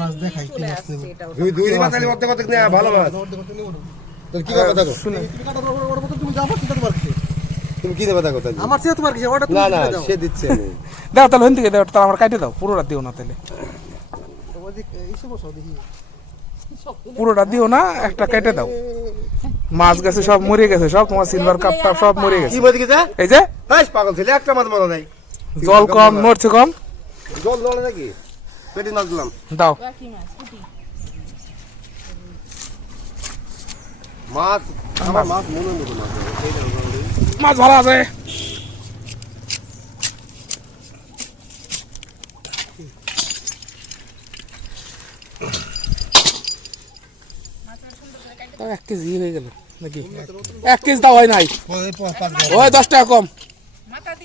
মাছ দেখাই কি মাছ নেব দুই দিন তাহলে অর্ধেক অর্ধেক নেওয়া ভালো মাছ। তাহলে কি কথা দেখো তুমি কাটার অর্ডার করতে তুমি যাবা চিন্তা তোমার কি তুমি কি দেবে দেখো তাহলে আমার চেয়ে তোমার কি অর্ডার তুমি না না দাও সে দিচ্ছে আমি দাও তাহলে ওখান থেকে দাও, তাহলে আমার কাটে দাও, পুরোটা দিও না তাহলে, ওদিক এসে বসো দেখি পুরোটা দিও না, একটা কেটে দাও। মাছ গেছে সব মরে গেছে, সব তোমার সিলভার কাপটা সব মরে কি গেছে। বলতে গেছে এই যে হাস পাগল ছেলে একটা মাছ মনে নাই জল কম, নড়ছে কম, জল নড়ে নাকি পেটে মাছ দিলাম দাও। মাছ আমার মাছ মনে নেই মাছ এইটা মাছ ভালো আছে। তাও 1 কেজি হয়ে গেল নাকি? 1 কেজি দাও হয় নাই, ওই 10 টাকা কম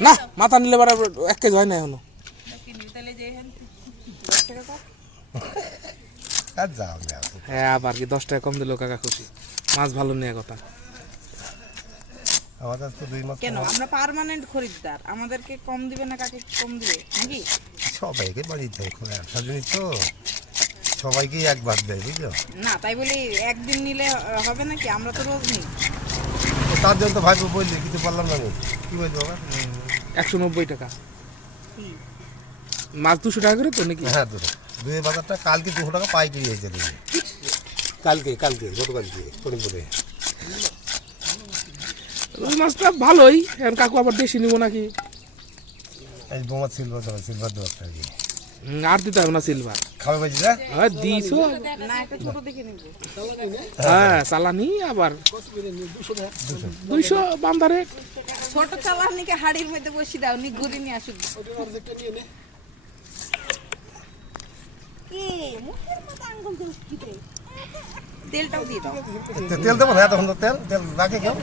না, মাথা নিলে বারা 1 কেজি হয় না এখনো। আর যাও না হ্যাঁ আবার কি 10 টাকা কম দিল কাকা খুশি, মাছ ভালো নেওয়া কথা। আমাদের তো দুই মাস কেন আমরা পার্মানেন্ট খরিদ্দার, আমাদেরকে কম দিবে না, কাকে কম দিবে নাকি? সবাইকে বাড়ি দেয় খোলা ব্যবসা জিনিস তো সবাইকেই একবার দেয় বুঝলো না তাই বলি একদিন নিলে হবে নাকি? আমরা তো রোজ নিই। তার জন্য তো ভাইপো বললি কিছু বললাম না আমি কি বলছি বাবা 190 টাকা মাছ, 200 টাকা করে তো নাকি? হ্যাঁ দুই বাজারটা কালকে 200 টাকা পাইকারি হয়েছে কালকে গতকালকে ফরিদপুরে ওই মাছটা ভালোই, এখন কাকু আবার দেশি নিব নাকি? এই বোমা সিলভার দেওয়া আর কি আর দিতে হবে না সিলভার, খাবে পাইছি না হ্যাঁ দিছো। না একটা ছোট দেখে নিব। হ্যাঁ চালানি আবার 200 বান্দারে। ছোট চালানিকে হাড়ির মধ্যে বসি দাও, নি ঘুরি নিয়ে আসুক। তেলটাও দিয়ে দাও। তেল দেবো না তখন তো তেল রাখে কেউ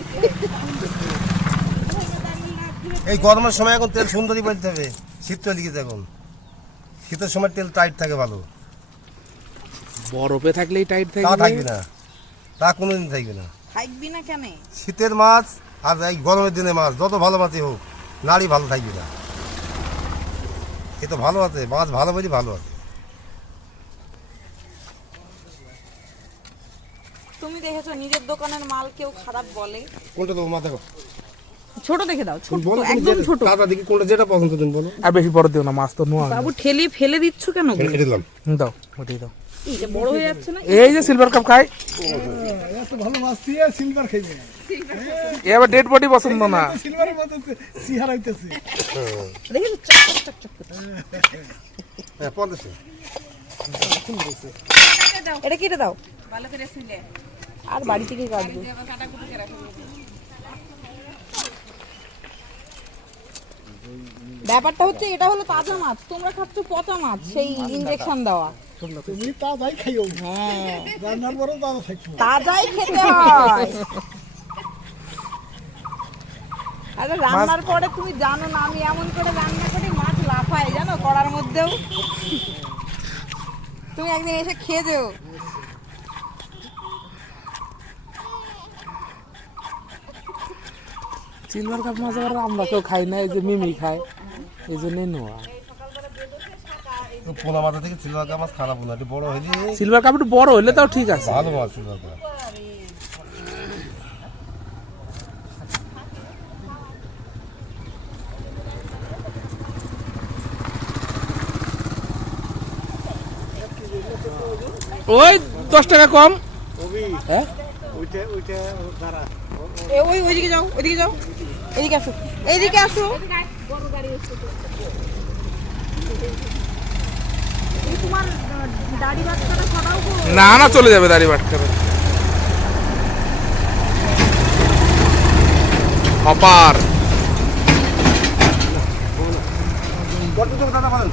এই গরমের সময় এখন তেল সুন্দরই বলতে হবে, শীত চলে গেছে এখন, শীতের সময় তেল টাইট থাকে ভালো, বরফে থাকলেই টাইট তা থাকে। থাকবে না, তা কোনোদিন থাকবে না। থাকবি না কেন? শীতের মাছ আর এই গরমের দিনে মাছ যত ভালো মাছই হোক নাড়ি ভালো থাকবে না, এ তো ভালো আছে মাছ ভালো বলি ভালো আছে। তুমি দেখেছো নিজের দোকানের মাল কেউ খারাপ বলে? কোনটা দেবো মা দেখো ছোট দেখে দাও, ছোট বলো একদম ছোট। দাদা দেখি কোনটা যেটা পছন্দ তুমি বলো। আর বেশি বড় দিও না, মাছ তো নোয়া। বাবু ঠেলে ফেলে দিচ্ছ কেন? এটা দিলাম দাও ওটাই দাও। এটা বড় হয়ে যাচ্ছে না? এই যে সিলভার কাপ খাই, এত ভালো মাছ দিয়ে সিলভার খাইবে না এবার ডেড বডি পছন্দ না। সিলভারের মধ্যে সিহার হইতেছে দেখেছো চক চক চক করে। হ্যাঁ 50 এটা কেটে দাও ভালো করে সিলে, আর বাড়ি থেকে কাটবো। ব্যাপারটা হচ্ছে এটা হলো তাজা মাছ, তোমরা খাচ্ছ পচা মাছ, সেই ইনজেকশন দেওয়া। তুমি তাজাই খাইও হ্যাঁ রান্নার পরেও তাজা থাকছো তাজাই খেতে হয়। আরে রান্নার পরে তুমি জানো না আমি এমন করে রান্না করি মাছ লাফায় জানো কড়ার মধ্যেও। তুমি একদিন এসে খেয়ে যেও। সিলভার কাপ মাছ আবার আমরা কেউ খাই না, এই যে মিমি খায়, এই জন্যই নোয়া। পোনা মাথা থেকে সিলভার কাপ মাছ খারাপ না, একটু বড় হইলে সিলভার কাপ একটু বড় হইলে তাও ঠিক আছে। ভালো মাছ সিলভার কাপ। ওই 10 টাকা কম। হ্যাঁ ওই ওইদিকে যাও, ওইদিকে যাও, এদিকে আসো, এইদিকে আসো। তোমার দাড়ি বাচ্চাটা সরাও গো। না না চলে যাবে দাড়ি বাট করে। অপার কত দাদা বলেন